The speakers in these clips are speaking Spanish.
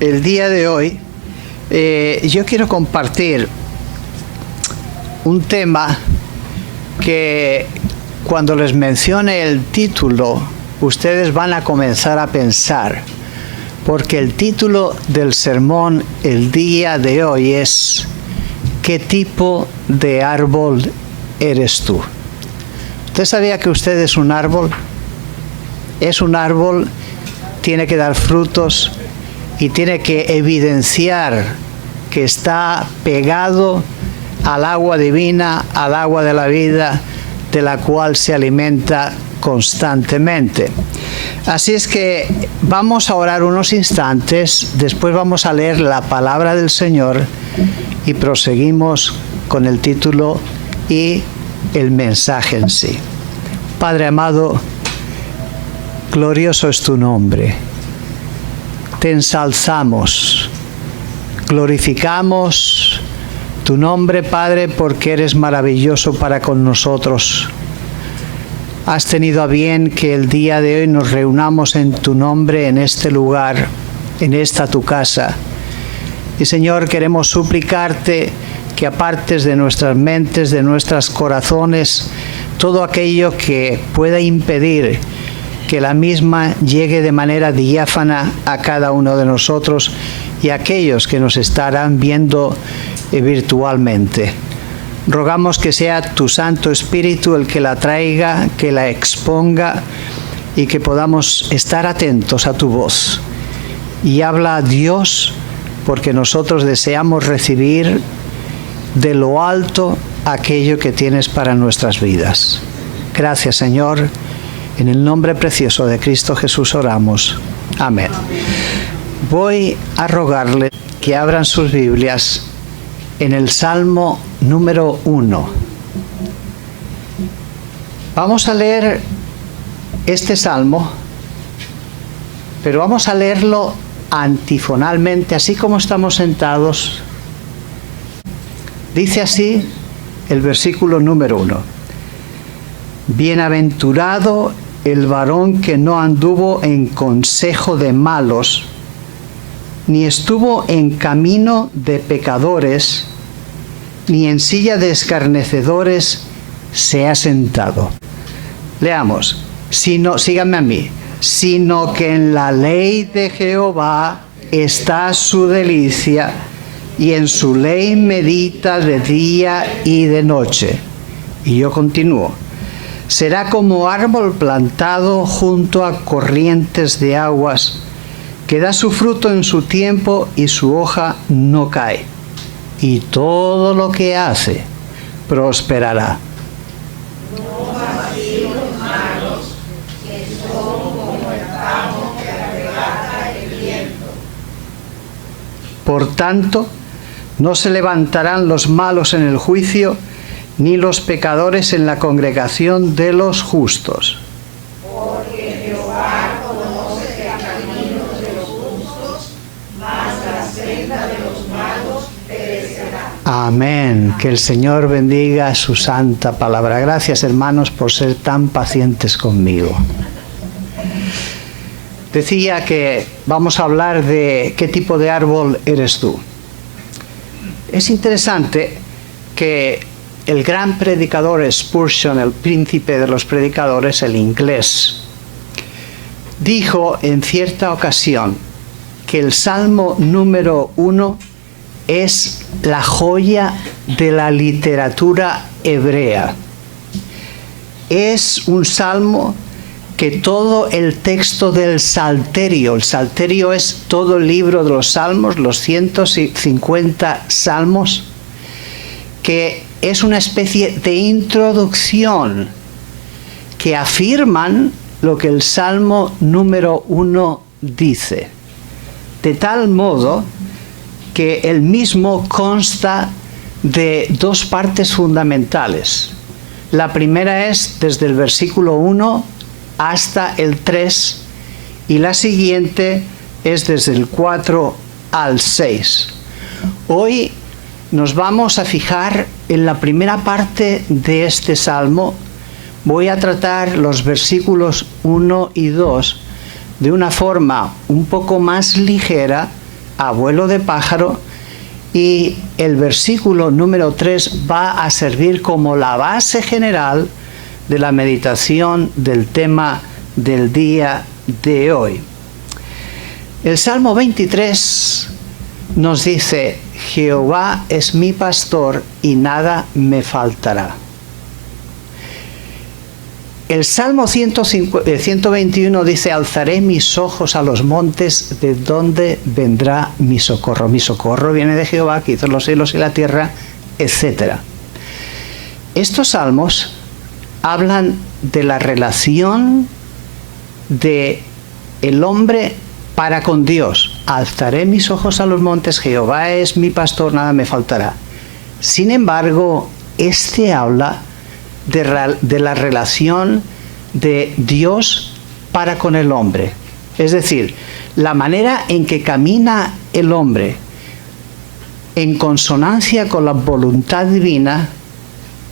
El día de hoy yo quiero compartir un tema que cuando les mencione el título ustedes van a comenzar a pensar, porque el título del sermón el día de hoy es ¿qué tipo de árbol eres tú? ¿Usted sabía que usted es un árbol? Es un árbol, tiene que dar frutos y tiene que evidenciar que está pegado al agua divina, al agua de la vida, de la cual se alimenta constantemente. Así es que vamos a orar unos instantes, después vamos a leer la palabra del Señor y proseguimos con el título y el mensaje en sí. Padre amado, glorioso es tu nombre. Te ensalzamos, glorificamos tu nombre, Padre, porque eres maravilloso para con nosotros. Has tenido a bien que el día de hoy nos reunamos en tu nombre, en este lugar, en esta tu casa. Y Señor, queremos suplicarte que apartes de nuestras mentes, de nuestros corazones, todo aquello que pueda impedir que la misma llegue de manera diáfana a cada uno de nosotros y a aquellos que nos estarán viendo virtualmente. Rogamos que sea tu Santo Espíritu el que la traiga, que la exponga y que podamos estar atentos a tu voz. Y habla a Dios, porque nosotros deseamos recibir de lo alto aquello que tienes para nuestras vidas. Gracias, Señor. En el nombre precioso de Cristo Jesús oramos. Amén. Voy a rogarles que abran sus Biblias en el Salmo número 1. Vamos a leer este Salmo, pero vamos a leerlo antifonalmente, así como estamos sentados. Dice así el versículo número 1. Bienaventurado el varón que no anduvo en consejo de malos, ni estuvo en camino de pecadores, ni en silla de escarnecedores se ha sentado. Leamos, síganme a mí, sino que en la ley de Jehová está su delicia, y en su ley medita de día y de noche. Y yo continúo. Será como árbol plantado junto a corrientes de aguas, que da su fruto en su tiempo y su hoja no cae. Y todo lo que hace prosperará. No así los malos, que son como el ramo que arrebata el viento. Por tanto, no se levantarán los malos en el juicio, ni los pecadores en la congregación de los justos. Porque Jehová conoce el camino de los justos, mas la senda de los malos perecerá. Amén. Que el Señor bendiga su santa palabra. Gracias, hermanos, por ser tan pacientes conmigo. Decía que vamos a hablar de qué tipo de árbol eres tú. Es interesante que el gran predicador Spurgeon, el príncipe de los predicadores, el inglés, dijo en cierta ocasión que el Salmo número 1 es la joya de la literatura hebrea. Es un salmo que todo el texto del Salterio, el Salterio es todo el libro de los salmos, los 150 salmos, que es una especie de introducción que afirman lo que el Salmo número 1 dice, de tal modo que el mismo consta de dos partes fundamentales. La primera es desde el versículo 1 hasta el 3 y la siguiente es desde el 4 al 6. Hoy nos vamos a fijar en la primera parte de este salmo. Voy a tratar los versículos 1 y 2 de una forma un poco más ligera abuelo de pájaro, y el versículo número 3 va a servir como la base general de la meditación del tema del día de hoy. El Salmo 23 nos dice: Jehová es mi pastor y nada me faltará. El Salmo 121 dice: alzaré mis ojos a los montes, ¿de dónde vendrá mi socorro? Mi socorro viene de Jehová, que hizo los cielos y la tierra, etc. Estos salmos hablan de la relación de el hombre para con Dios. Alzaré mis ojos a los montes, Jehová es mi pastor, nada me faltará. Sin embargo, este habla de la relación de Dios para con el hombre. Es decir, la manera en que camina el hombre en consonancia con la voluntad divina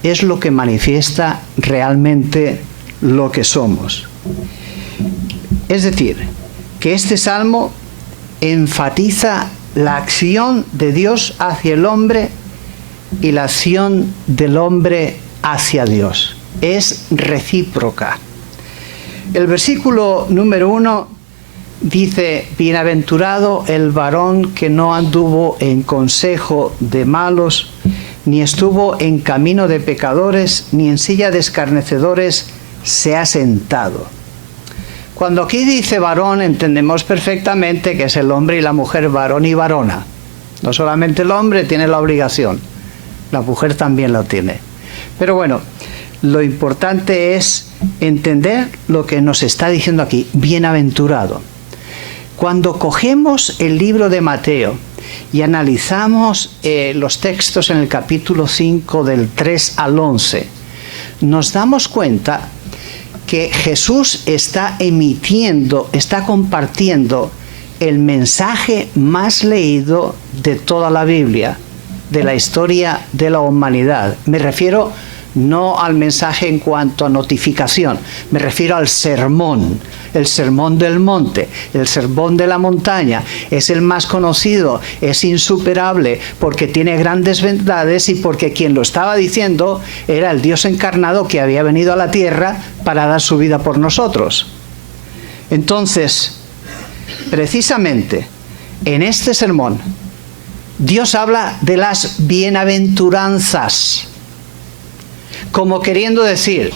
es lo que manifiesta realmente lo que somos. Es decir, que este salmo enfatiza la acción de Dios hacia el hombre y la acción del hombre hacia Dios. Es recíproca. El versículo número 1 dice: bienaventurado el varón que no anduvo en consejo de malos, ni estuvo en camino de pecadores, ni en silla de escarnecedores se ha sentado. Cuando aquí dice varón, entendemos perfectamente que es el hombre y la mujer, varón y varona. No solamente el hombre tiene la obligación, la mujer también la tiene. Pero bueno, lo importante es entender lo que nos está diciendo aquí: bienaventurado. Cuando cogemos el libro de Mateo y analizamos los textos en el capítulo 5 del 3 al 11, nos damos cuenta que Jesús está emitiendo, está compartiendo el mensaje más leído de toda la Biblia, de la historia de la humanidad. Me refiero no al mensaje en cuanto a notificación, me refiero al sermón, el sermón del monte, el sermón de la montaña. Es el más conocido, es insuperable, porque tiene grandes verdades y porque quien lo estaba diciendo era el Dios encarnado que había venido a la tierra para dar su vida por nosotros. Entonces, precisamente en este sermón, Dios habla de las bienaventuranzas, como queriendo decir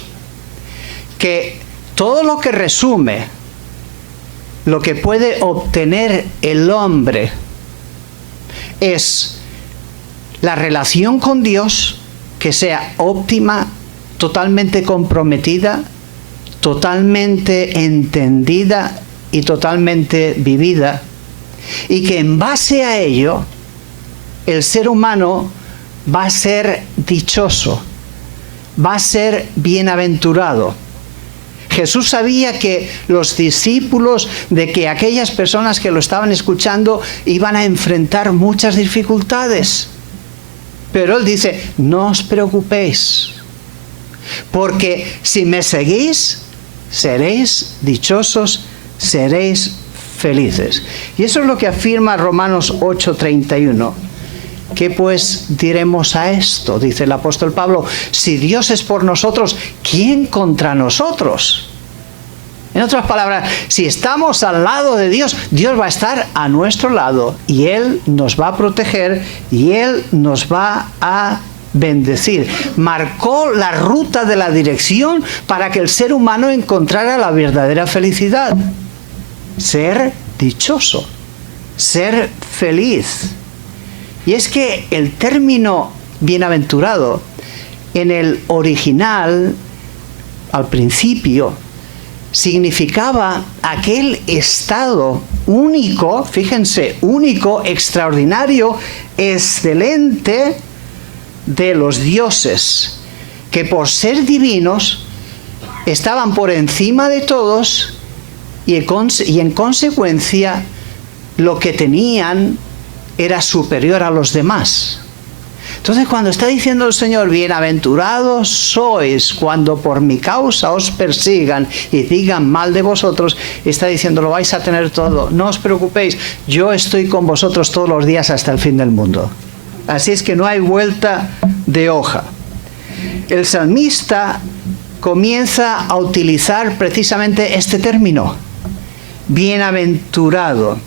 que todo lo que resume lo que puede obtener el hombre es la relación con Dios, que sea óptima, totalmente comprometida, totalmente entendida y totalmente vivida, y que en base a ello el ser humano va a ser dichoso, va a ser bienaventurado. Jesús sabía que los discípulos, de que aquellas personas que lo estaban escuchando iban a enfrentar muchas dificultades. Pero Él dice: no os preocupéis, porque si me seguís, seréis dichosos, seréis felices. Y eso es lo que afirma Romanos 8:31. ¿Qué pues diremos a esto? Dice el apóstol Pablo: si Dios es por nosotros, ¿quién contra nosotros? En otras palabras, si estamos al lado de Dios, Dios va a estar a nuestro lado y Él nos va a proteger y Él nos va a bendecir. Marcó la ruta de la dirección para que el ser humano encontrara la verdadera felicidad. Ser dichoso, ser feliz. Y es que el término bienaventurado en el original, al principio, significaba aquel estado único, fíjense, único, extraordinario, excelente de los dioses, que por ser divinos estaban por encima de todos y en consecuencia lo que tenían era superior a los demás. Entonces, cuando está diciendo el Señor, bienaventurados sois cuando por mi causa os persigan y digan mal de vosotros, está diciendo, lo vais a tener todo. No os preocupéis, yo estoy con vosotros todos los días hasta el fin del mundo. Así es que no hay vuelta de hoja. El salmista comienza a utilizar precisamente este término, bienaventurado.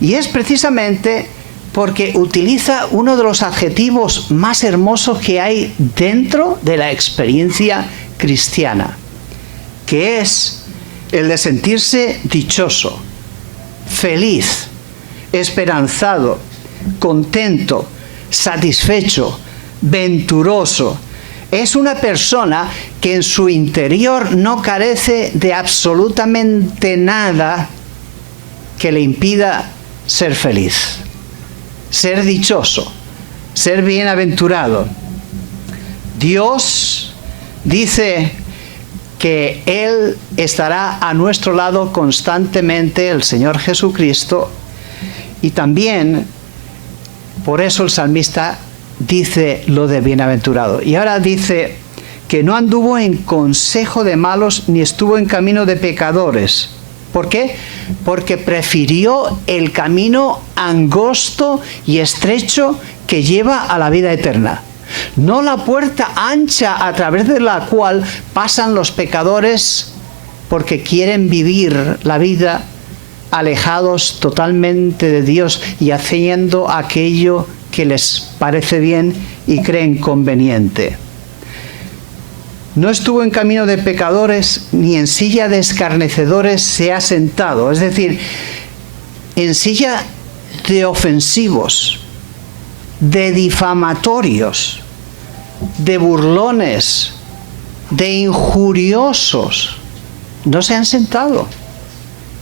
Y es precisamente porque utiliza uno de los adjetivos más hermosos que hay dentro de la experiencia cristiana, que es el de sentirse dichoso, feliz, esperanzado, contento, satisfecho, venturoso. Es una persona que en su interior no carece de absolutamente nada que le impida ser feliz, ser dichoso, ser bienaventurado. Dios dice que Él estará a nuestro lado constantemente, el Señor Jesucristo, y también por eso el salmista dice lo de bienaventurado. Y ahora dice que no anduvo en consejo de malos ni estuvo en camino de pecadores. ¿Por qué? Porque prefirió el camino angosto y estrecho que lleva a la vida eterna. No la puerta ancha a través de la cual pasan los pecadores porque quieren vivir la vida alejados totalmente de Dios y haciendo aquello que les parece bien y creen conveniente. No estuvo en camino de pecadores, ni en silla de escarnecedores se ha sentado. Es decir, en silla de ofensivos, de difamatorios, de burlones, de injuriosos. No se han sentado.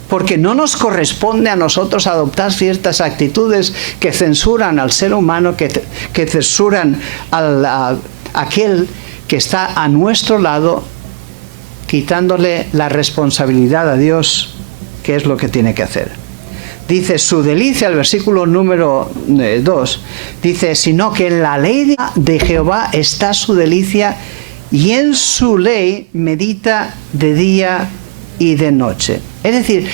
Porque no nos corresponde a nosotros adoptar ciertas actitudes que censuran al ser humano, que censuran a aquel que está a nuestro lado, quitándole la responsabilidad a Dios, que es lo que tiene que hacer. Dice su delicia, el versículo número 2, dice, sino que en la ley de Jehová está su delicia, y en su ley medita de día y de noche. Es decir,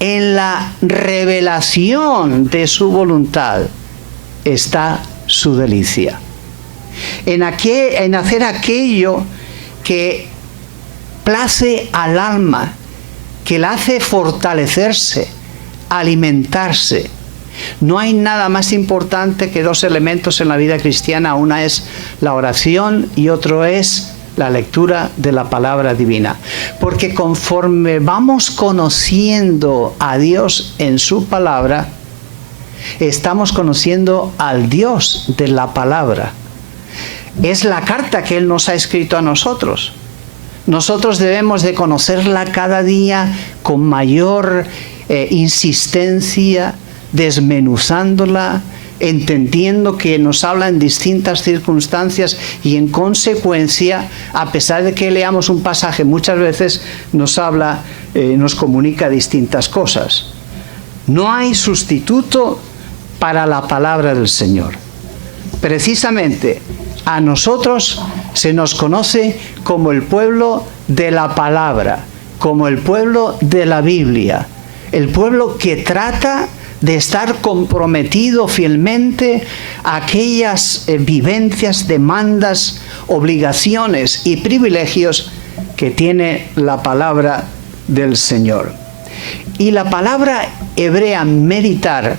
en la revelación de su voluntad está su delicia. En hacer aquello que place al alma, que la hace fortalecerse, alimentarse. No hay nada más importante que dos elementos en la vida cristiana. Una es la oración y otro es la lectura de la palabra divina. Porque conforme vamos conociendo a Dios en su palabra, estamos conociendo al Dios de la palabra. Es la carta que Él nos ha escrito a nosotros. Nosotros debemos de conocerla cada día con mayor insistencia, desmenuzándola, entendiendo que nos habla en distintas circunstancias y en consecuencia, a pesar de que leamos un pasaje, muchas veces nos habla, nos comunica distintas cosas. No hay sustituto para la palabra del Señor. Precisamente a nosotros se nos conoce como el pueblo de la palabra, como el pueblo de la Biblia, el pueblo que trata de estar comprometido fielmente a aquellas vivencias, demandas, obligaciones y privilegios que tiene la palabra del Señor. Y la palabra hebrea meditar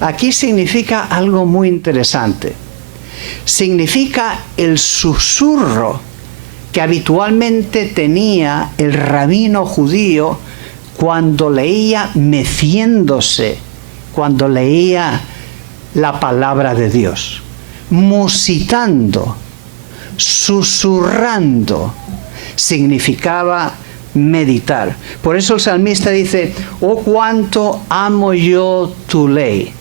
aquí significa algo muy interesante. Significa el susurro que habitualmente tenía el rabino judío cuando leía meciéndose, cuando leía la palabra de Dios, musitando, susurrando, significaba meditar. Por eso el salmista dice, oh cuánto amo yo tu ley,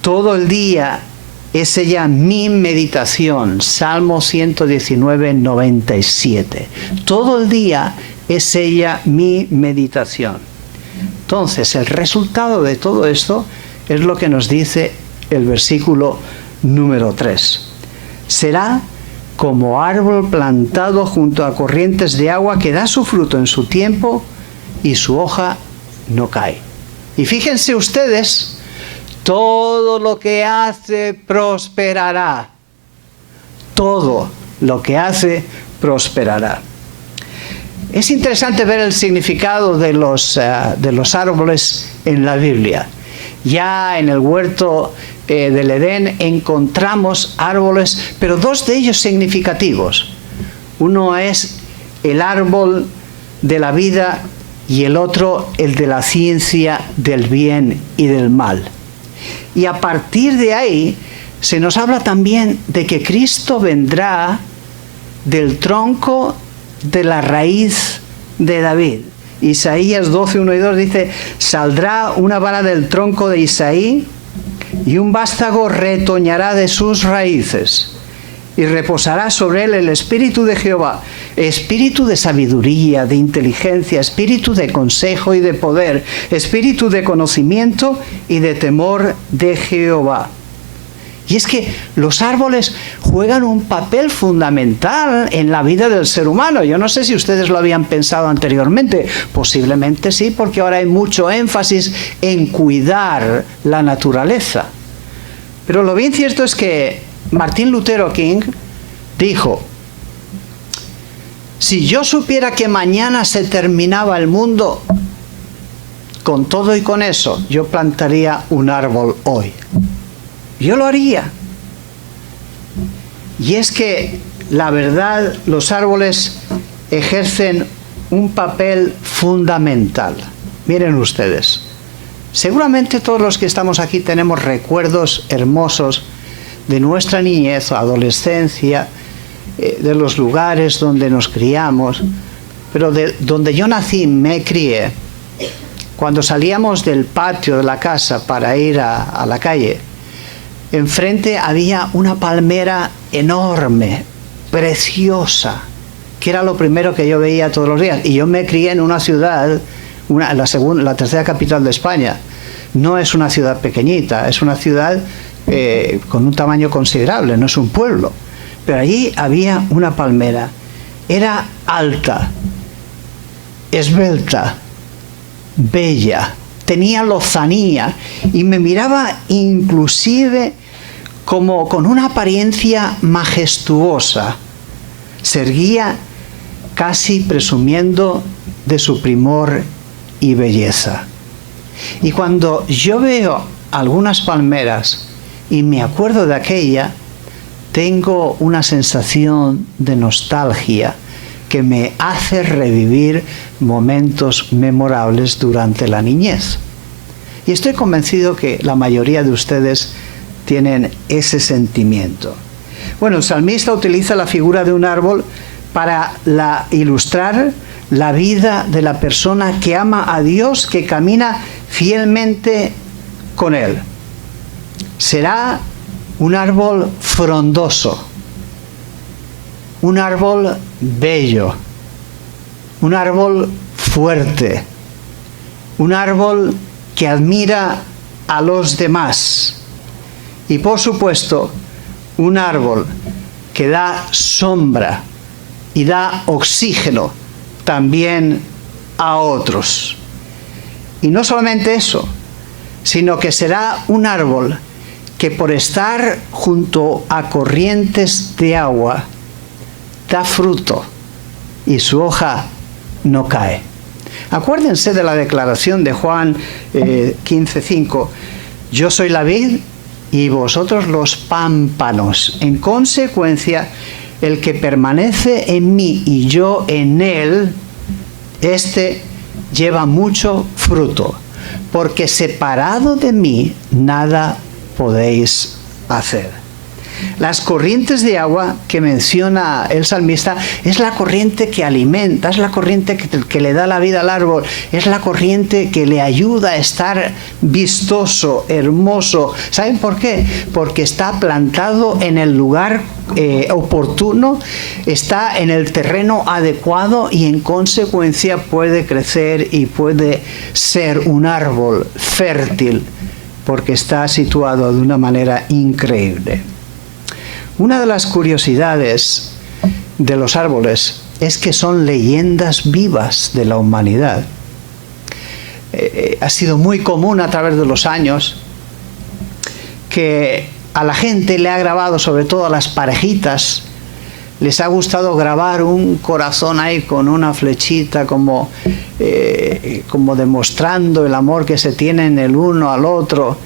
todo el día es ella mi meditación. Salmo 119, 97. Todo el día es ella mi meditación. Entonces, el resultado de todo esto es lo que nos dice el versículo Número 3. Será como árbol plantado junto a corrientes de agua que da su fruto en su tiempo y su hoja no cae. Y fíjense ustedes, todo lo que hace prosperará. Todo lo que hace prosperará. Es interesante ver el significado de los árboles en la Biblia. Ya en el huerto del Edén encontramos árboles, pero dos de ellos significativos. Uno es el árbol de la vida y el otro el de la ciencia del bien y del mal. Y a partir de ahí se nos habla también de que Cristo vendrá del tronco de la raíz de David. Isaías 12, 1 y 2 dice: saldrá una vara del tronco de Isaí y un vástago retoñará de sus raíces, y reposará sobre él el espíritu de Jehová, espíritu de sabiduría, de inteligencia, espíritu de consejo y de poder, espíritu de conocimiento y de temor de Jehová. Y es que los árboles juegan un papel fundamental en la vida del ser humano. Yo no sé si ustedes lo habían pensado anteriormente. Posiblemente sí, porque ahora hay mucho énfasis en cuidar la naturaleza. Pero lo bien cierto es que Martin Luther King dijo: si yo supiera que mañana se terminaba el mundo, con todo y con eso, yo plantaría un árbol hoy. Yo lo haría. Y es que, la verdad, los árboles ejercen un papel fundamental. Miren ustedes, seguramente todos los que estamos aquí tenemos recuerdos hermosos de nuestra niñez o adolescencia, de los lugares donde nos criamos, pero de donde yo nací, me crié. Cuando salíamos del patio de la casa para ir a la calle, enfrente había una palmera enorme, preciosa, que era lo primero que yo veía todos los días. Y yo me crié en una ciudad, la tercera capital de España. No es una ciudad pequeñita, es una ciudad con un tamaño considerable, no es un pueblo. Pero allí había una palmera. Era alta, esbelta, bella, tenía lozanía y me miraba inclusive como con una apariencia majestuosa. Se erguía casi presumiendo de su primor y belleza. Y cuando yo veo algunas palmeras y me acuerdo de aquella, tengo una sensación de nostalgia que me hace revivir momentos memorables durante la niñez. Y estoy convencido que la mayoría de ustedes tienen ese sentimiento. Bueno, el salmista utiliza la figura de un árbol para ilustrar la vida de la persona que ama a Dios, que camina fielmente con Él. Será un árbol frondoso, un árbol bello, un árbol fuerte, un árbol que admira a los demás y, por supuesto, un árbol que da sombra y da oxígeno también a otros. Y no solamente eso, sino que será un árbol que, por estar junto a corrientes de agua, da fruto y su hoja no cae. Acuérdense de la declaración de Juan 15:5. Yo soy la vid y vosotros los pámpanos. En consecuencia, el que permanece en mí y yo en él, este lleva mucho fruto, porque separado de mí nada podéis hacer. Las corrientes de agua que menciona el salmista es la corriente que alimenta, es la corriente que le da la vida al árbol, es la corriente que le ayuda a estar vistoso, hermoso. ¿Saben por qué? Porque está plantado en el lugar oportuno, está en el terreno adecuado y en consecuencia puede crecer y puede ser un árbol fértil porque está situado de una manera increíble. Una de las curiosidades de los árboles es que son leyendas vivas de la humanidad. Ha sido muy común a través de los años que a la gente le ha grabado, sobre todo a las parejitas, les ha gustado grabar un corazón ahí con una flechita como demostrando el amor que se tienen el uno al otro,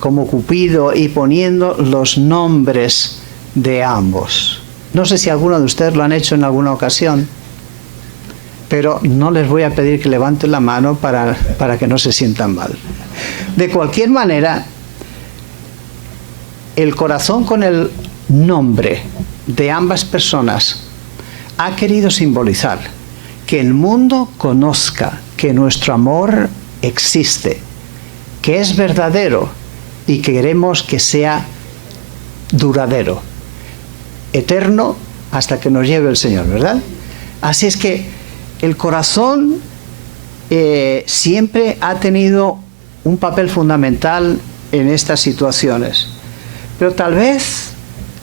como Cupido, y poniendo los nombres de ambos. No sé si alguno de ustedes lo han hecho en alguna ocasión, pero no les voy a pedir que levanten la mano para que no se sientan mal. De cualquier manera, el corazón con el nombre de ambas personas ha querido simbolizar que el mundo conozca que nuestro amor existe, que es verdadero y que queremos que sea duradero, eterno, hasta que nos lleve el Señor, ¿verdad? Así es que el corazón siempre ha tenido un papel fundamental en estas situaciones. Pero tal vez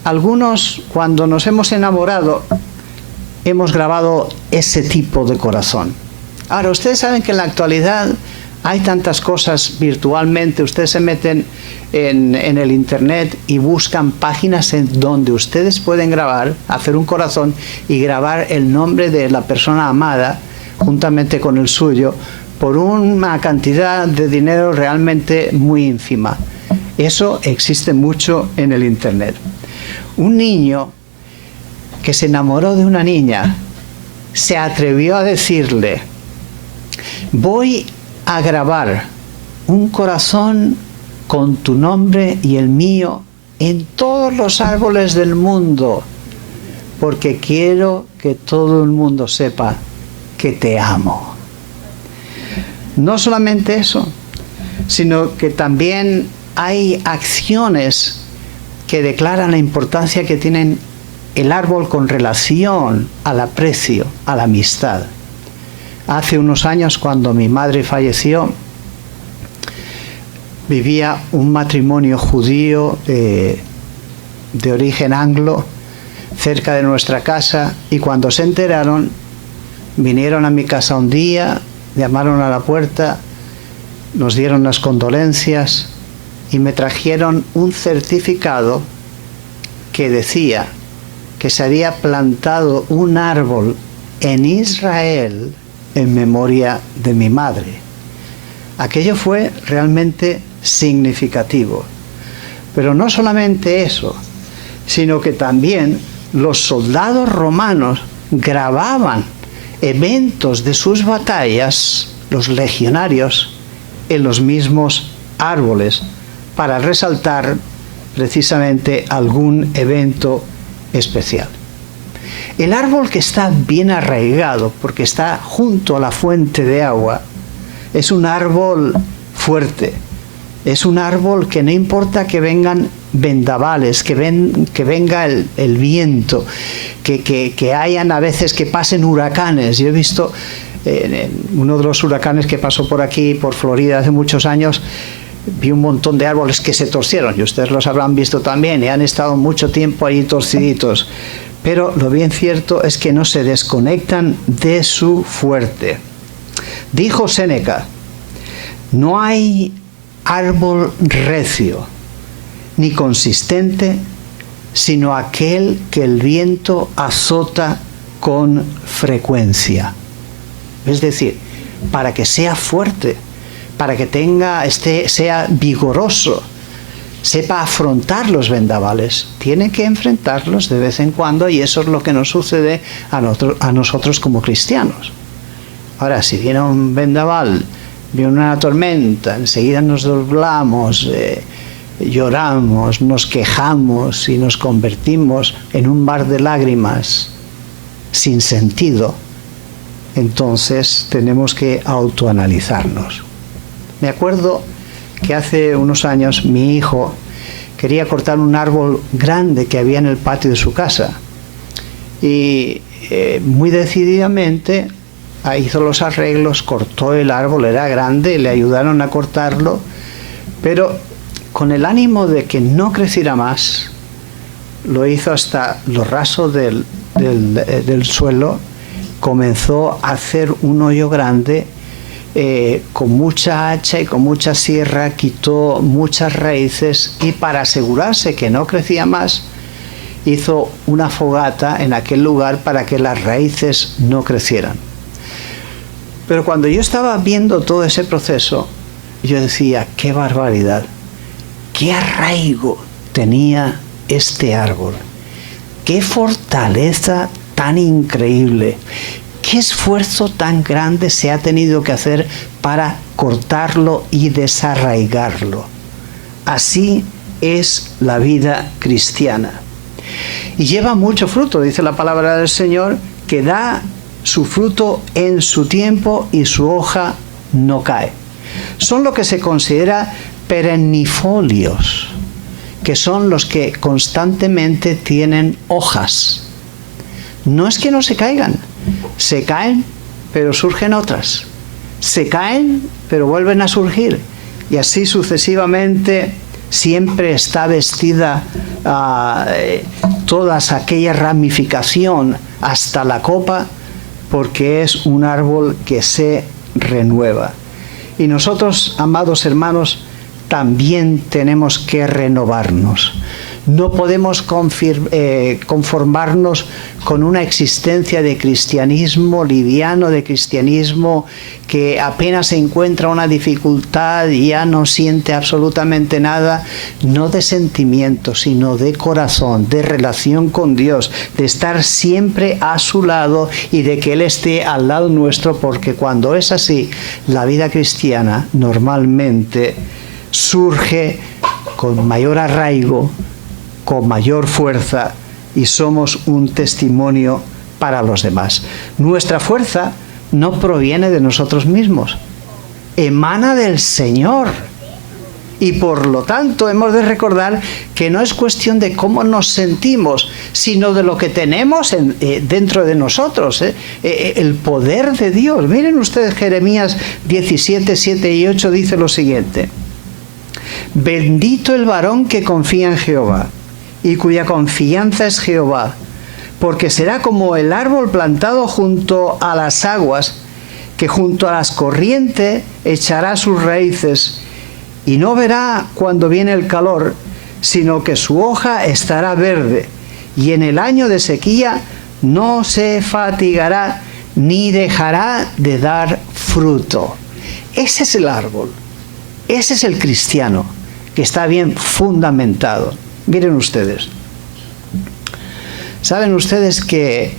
algunos, cuando nos hemos enamorado, hemos grabado ese tipo de corazón. Ahora, ustedes saben que en la actualidad hay tantas cosas virtualmente. Ustedes se meten en el internet y buscan páginas en donde ustedes pueden grabar, hacer un corazón y grabar el nombre de la persona amada juntamente con el suyo por una cantidad de dinero realmente muy ínfima. Eso existe mucho en el internet. Un niño que se enamoró de una niña se atrevió a decirle: voy a grabar un corazón con tu nombre y el mío en todos los árboles del mundo, porque quiero que todo el mundo sepa que te amo. No solamente eso, sino que también hay acciones que declaran la importancia que tienen el árbol con relación al aprecio, a la amistad. Hace unos años, cuando mi madre falleció, vivía un matrimonio judío de origen anglo cerca de nuestra casa, y cuando se enteraron, vinieron a mi casa un día, llamaron a la puerta, nos dieron las condolencias y me trajeron un certificado que decía que se había plantado un árbol en Israel en memoria de mi madre. Aquello fue realmente significativo. Pero no solamente eso, sino que también los soldados romanos grababan eventos de sus batallas, los legionarios, en los mismos árboles, para resaltar precisamente algún evento especial. El árbol que está bien arraigado, porque está junto a la fuente de agua, es un árbol fuerte, es un árbol que no importa que vengan vendavales, que venga el viento, que hayan a veces que pasen huracanes. Yo he visto uno de los huracanes que pasó por aquí, por Florida, hace muchos años, vi un montón de árboles que se torcieron, y ustedes los habrán visto también, y han estado mucho tiempo ahí torciditos. Pero lo bien cierto es que no se desconectan de su fuerte. Dijo Séneca: no hay árbol recio ni consistente, sino aquel que el viento azota con frecuencia. Es decir, para que sea fuerte, para que sea vigoroso, sepa afrontar los vendavales, tiene que enfrentarlos de vez en cuando, y eso es lo que nos sucede a nosotros como cristianos. Ahora, si viene un vendaval, viene una tormenta, enseguida nos doblamos, lloramos, nos quejamos y nos convertimos en un mar de lágrimas sin sentido. Entonces tenemos que autoanalizarnos. Me acuerdo que hace unos años mi hijo quería cortar un árbol grande que había en el patio de su casa, y muy decididamente hizo los arreglos, cortó el árbol, era grande, le ayudaron a cortarlo, pero con el ánimo de que no creciera más, lo hizo hasta lo raso del suelo, comenzó a hacer un hoyo grande, con mucha hacha y con mucha sierra quitó muchas raíces, y para asegurarse que no crecía más, hizo una fogata en aquel lugar para que las raíces no crecieran. Pero cuando yo estaba viendo todo ese proceso, yo decía, qué barbaridad, qué arraigo tenía este árbol, qué fortaleza tan increíble, qué esfuerzo tan grande se ha tenido que hacer para cortarlo y desarraigarlo. Así es la vida cristiana. Y lleva mucho fruto, dice la palabra del Señor, que da su fruto en su tiempo y su hoja no cae. Son lo que se considera perennifolios, que son los que constantemente tienen hojas. No es que no se caigan, se caen, pero surgen otras. Se caen, pero vuelven a surgir. Y así sucesivamente siempre está vestida toda aquella ramificación hasta la copa, porque es un árbol que se renueva. Y nosotros, amados hermanos, también tenemos que renovarnos. No podemos conformarnos con una existencia de cristianismo liviano, de cristianismo que apenas encuentra una dificultad y ya no siente absolutamente nada, no de sentimiento, sino de corazón, de relación con Dios, de estar siempre a su lado y de que Él esté al lado nuestro, porque cuando es así, la vida cristiana normalmente surge con mayor arraigo, con mayor fuerza, y somos un testimonio para los demás. Nuestra fuerza no proviene de nosotros mismos, emana del Señor. Y por lo tanto hemos de recordar que no es cuestión de cómo nos sentimos, sino de lo que tenemos dentro de nosotros, el poder de Dios. Miren ustedes, Jeremías 17, 7 y 8 dice lo siguiente: bendito el varón que confía en Jehová y cuya confianza es Jehová, porque será como el árbol plantado junto a las aguas, que junto a las corrientes echará sus raíces, y no verá cuando viene el calor, sino que su hoja estará verde, y en el año de sequía no se fatigará, ni dejará de dar fruto. Ese es el árbol, ese es el cristiano, que está bien fundamentado. Miren ustedes, saben ustedes que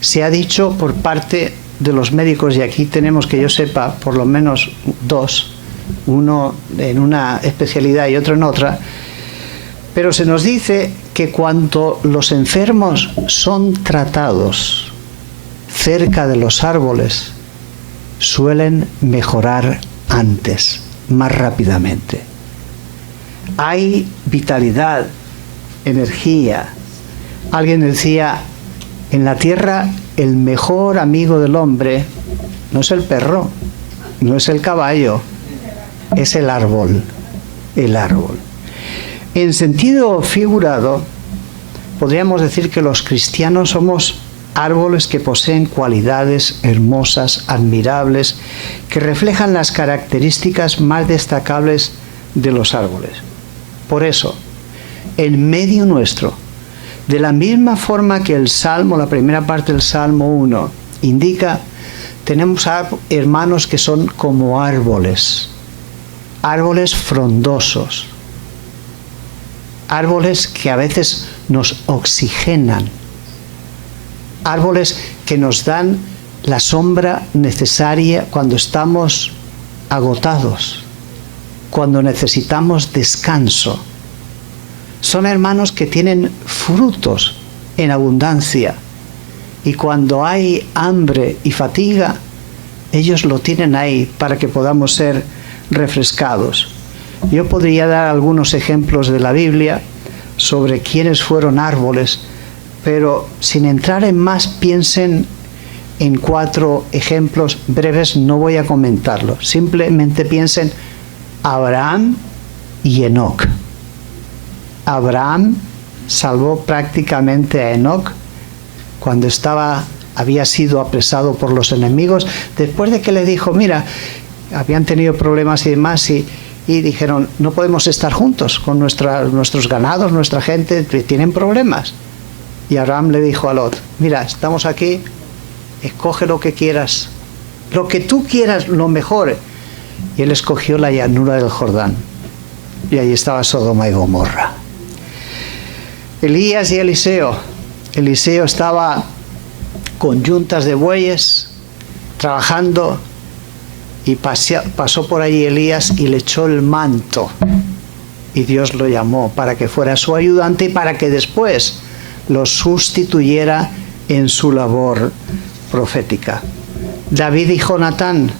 se ha dicho por parte de los médicos, y aquí tenemos, que yo sepa, por lo menos dos, uno en una especialidad y otro en otra, pero se nos dice que cuando los enfermos son tratados cerca de los árboles, suelen mejorar antes, más rápidamente. Hay vitalidad, energía. Alguien decía, en la tierra el mejor amigo del hombre no es el perro, no es el caballo, es el árbol. El árbol. En sentido figurado, podríamos decir que los cristianos somos árboles que poseen cualidades hermosas, admirables, que reflejan las características más destacables de los árboles. Por eso, en medio nuestro, de la misma forma que el Salmo, la primera parte del Salmo 1, indica, tenemos hermanos que son como árboles frondosos, árboles que a veces nos oxigenan, árboles que nos dan la sombra necesaria cuando estamos agotados, cuando necesitamos descanso. Son hermanos que tienen frutos en abundancia, y cuando hay hambre y fatiga, ellos lo tienen ahí para que podamos ser refrescados. Yo podría dar algunos ejemplos de la Biblia sobre quiénes fueron árboles, pero sin entrar en más, piensen en 4 ejemplos breves, no voy a comentarlo, simplemente piensen: Abraham, y Enoc. Abraham salvó prácticamente a Enoc cuando había sido apresado por los enemigos, después de que le dijo, mira, habían tenido problemas y demás, y dijeron, no podemos estar juntos con nuestros ganados, nuestra gente, tienen problemas. Y Abraham le dijo a Lot, mira, estamos aquí, escoge lo que quieras, lo que tú quieras, lo mejor. Y él escogió la llanura del Jordán, y allí estaba Sodoma y Gomorra. Elías y Eliseo. Eliseo estaba con yuntas de bueyes, trabajando, y pasó por allí Elías y le echó el manto, y Dios lo llamó para que fuera su ayudante y para que después lo sustituyera en su labor profética. David y Jonatán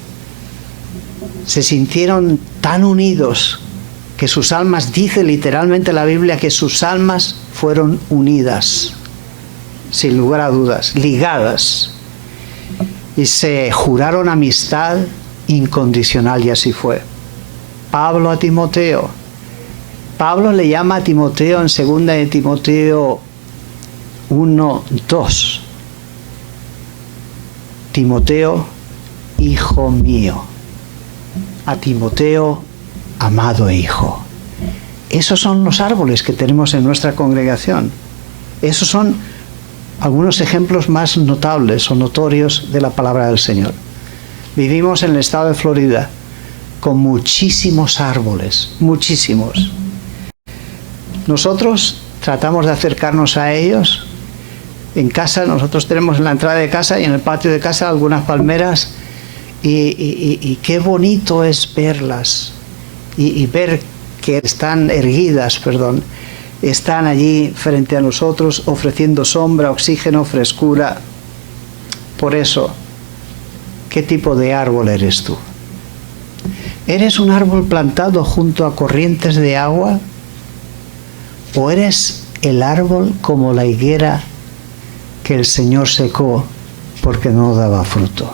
se sintieron tan unidos que sus almas, dice literalmente la Biblia, que sus almas fueron unidas, sin lugar a dudas, ligadas, y se juraron amistad incondicional, y así fue. Pablo a Timoteo. Pablo le llama a Timoteo en 2 de Timoteo 1:2. Timoteo, hijo mío. A Timoteo, amado hijo. Esos son los árboles que tenemos en nuestra congregación. Esos son algunos ejemplos más notables o notorios de la palabra del Señor. Vivimos en el estado de Florida con muchísimos árboles, muchísimos. Nosotros tratamos de acercarnos a ellos. En casa, nosotros tenemos en la entrada de casa y en el patio de casa algunas palmeras, y qué bonito es verlas y ver que están erguidas, están allí frente a nosotros ofreciendo sombra, oxígeno, frescura. Por eso, ¿qué tipo de árbol eres tú? ¿Eres un árbol plantado junto a corrientes de agua? ¿O eres el árbol como la higuera que el Señor secó porque no daba fruto?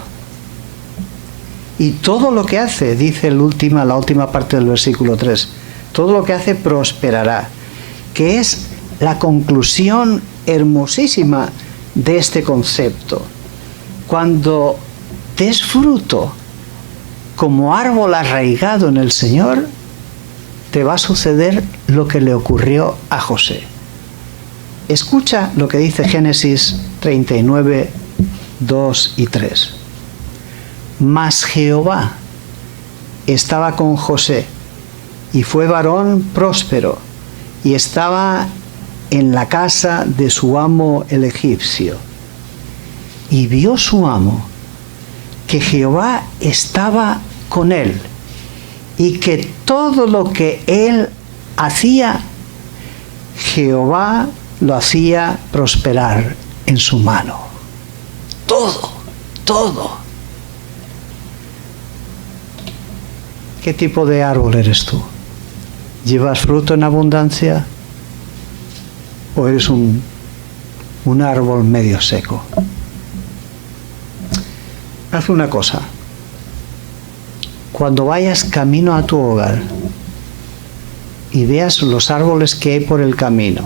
Y todo lo que hace, dice la última parte del versículo 3, todo lo que hace prosperará, que es la conclusión hermosísima de este concepto. Cuando des fruto como árbol arraigado en el Señor, te va a suceder lo que le ocurrió a José. Escucha lo que dice Génesis 39, 2 y 3. Mas Jehová estaba con José, y fue varón próspero, y estaba en la casa de su amo el egipcio. Y vio su amo que Jehová estaba con él, y que todo lo que él hacía, Jehová lo hacía prosperar en su mano. Todo. ¿Qué tipo de árbol eres tú? ¿Llevas fruto en abundancia? ¿O eres un árbol medio seco? Haz una cosa. Cuando vayas camino a tu hogar y veas los árboles que hay por el camino,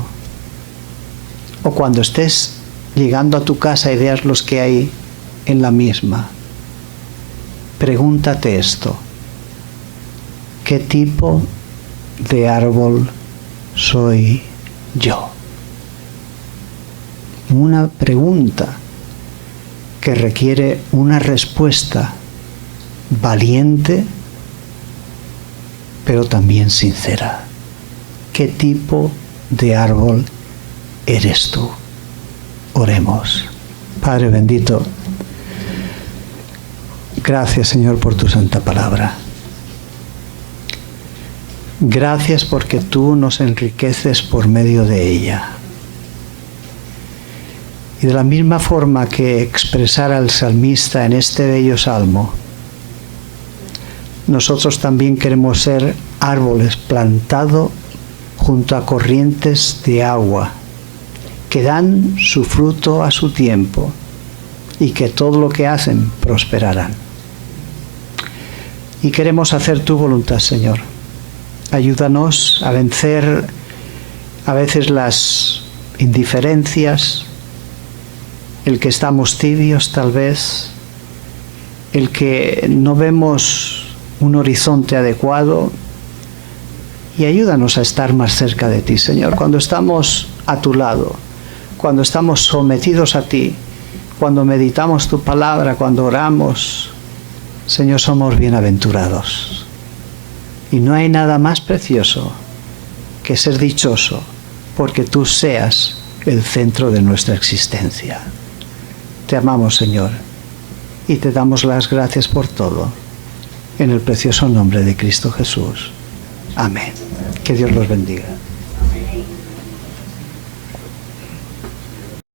o cuando estés llegando a tu casa y veas los que hay en la misma, pregúntate esto: ¿qué tipo de árbol soy yo? Una pregunta que requiere una respuesta valiente, pero también sincera. ¿Qué tipo de árbol eres tú? Oremos. Padre bendito, gracias, Señor, por tu santa palabra. Gracias porque tú nos enriqueces por medio de ella. Y de la misma forma que expresara el salmista en este bello salmo, nosotros también queremos ser árboles plantados junto a corrientes de agua, que dan su fruto a su tiempo y que todo lo que hacen prosperarán. Y queremos hacer tu voluntad, Señor. Ayúdanos a vencer a veces las indiferencias, el que estamos tibios tal vez, el que no vemos un horizonte adecuado, y ayúdanos a estar más cerca de ti, Señor, cuando estamos a tu lado, cuando estamos sometidos a ti, cuando meditamos tu palabra, cuando oramos. Señor, somos bienaventurados. Y no hay nada más precioso que ser dichoso, porque tú seas el centro de nuestra existencia. Te amamos, Señor, y te damos las gracias por todo, en el precioso nombre de Cristo Jesús. Amén. Que Dios los bendiga. Amén.